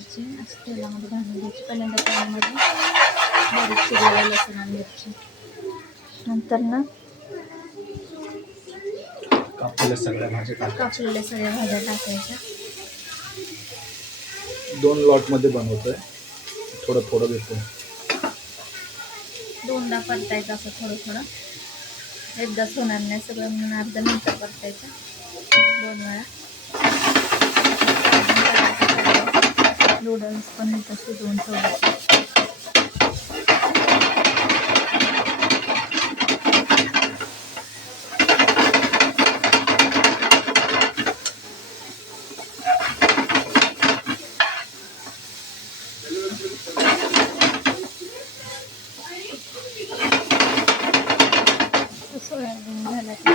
मिरची असं तेलामध्ये भाजून घ्यायची. पहिल्यांदा तेलामध्ये बारीक चिरलेला लसूण आणि मिरची, नंतर ना कापलेल्या सगळ्या भाज्या टाकायच्या. 2 लॉटमध्ये बनवतोय, थोडं थोडं घेतो. दोनदा परतायचं असं थोडं थोडं, एकदाच होणार नाही सगळं म्हणून अर्धा नंतर परतायचं 2 वेळा. नूडल्स पण इथं शिजवून ठेवायचे. सोयाबीन झालं की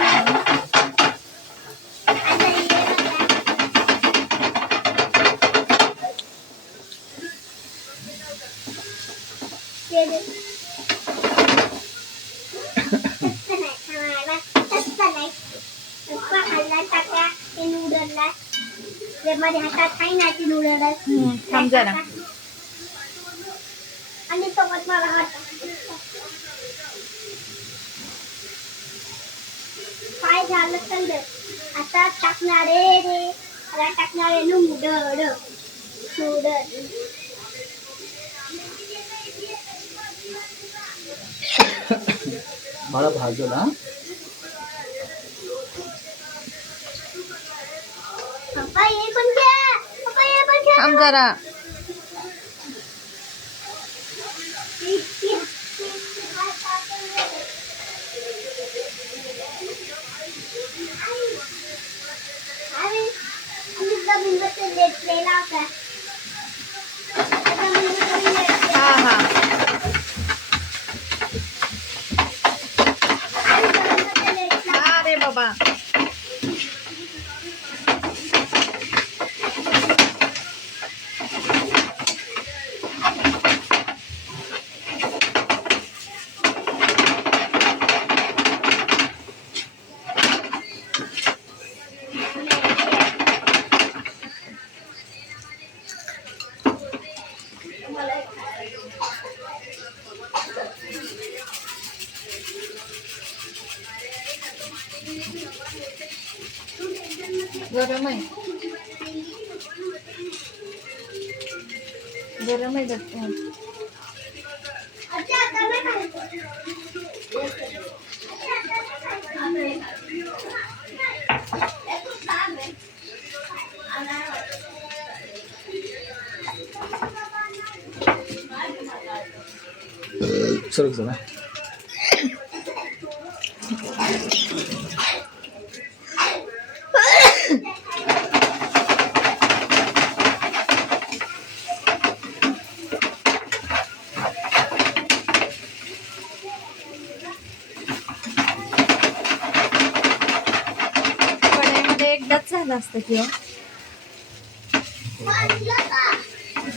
माझ्या हातात काही नाही ती नूडल्स. थांब जरा. आणि सोबत मला हात काय झालं तर आता टाकणारे रे, आता टाकणारे नूडल. मला भाजला. पप्पा हे पण घ्या, पप्पा हे पण घ्या. थांब जरा. हा अरे बाबा. गरम आहे दत्तू. सरक जरा. कढईमध्ये एकदाच झालं असतं की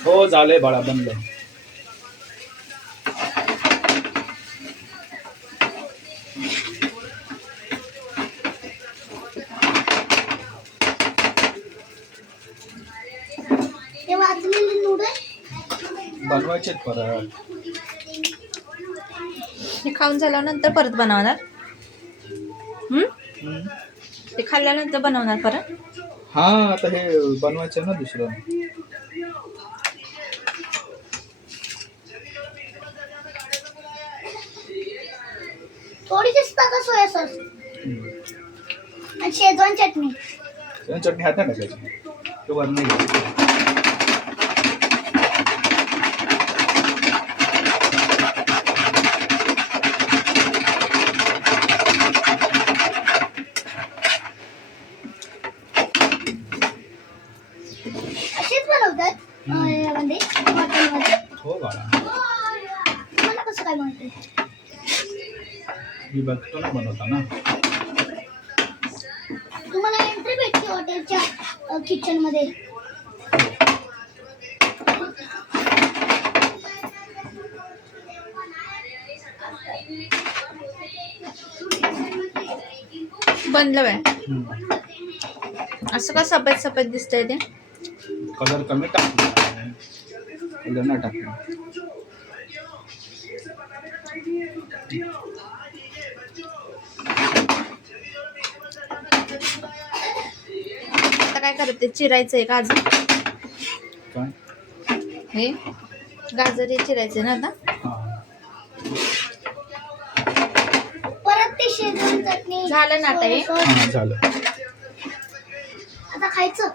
हो झालंय बाळा, बनलं. बनवायचे परत. हे खाऊन झाल्यानंतर परत बनवणार. ते खाल्ल्यानंतर बनवणार परत. हा आता हे बनवायचं ना दुसरं. थोडीशी टाका सोया सॉस आणि शेजवान चटणी. चटणी हात नाही टाकायची, तो वर नाही घ्यायची. असेच बनवतात यामध्ये हॉटेलमध्ये. हो बाळा, मला कसं काय माहिती? मी बघतो ना बनवताना. तुम्हाला एंट्री भेटते हॉटेलच्या किचन मध्ये. बनलं बाय. असं का सफेद सफेद दिसतंय ते? कलर कमी टाकला. पहिलं नाही टाकलं. आता काय करते, चिरायचंय गाजर. काय? हे गाजर हे चिरायचे ना आता. हां परत ते शेजवान चटणी झालं ना आता हे? Soya sauce. हां झालं. आता खायचं.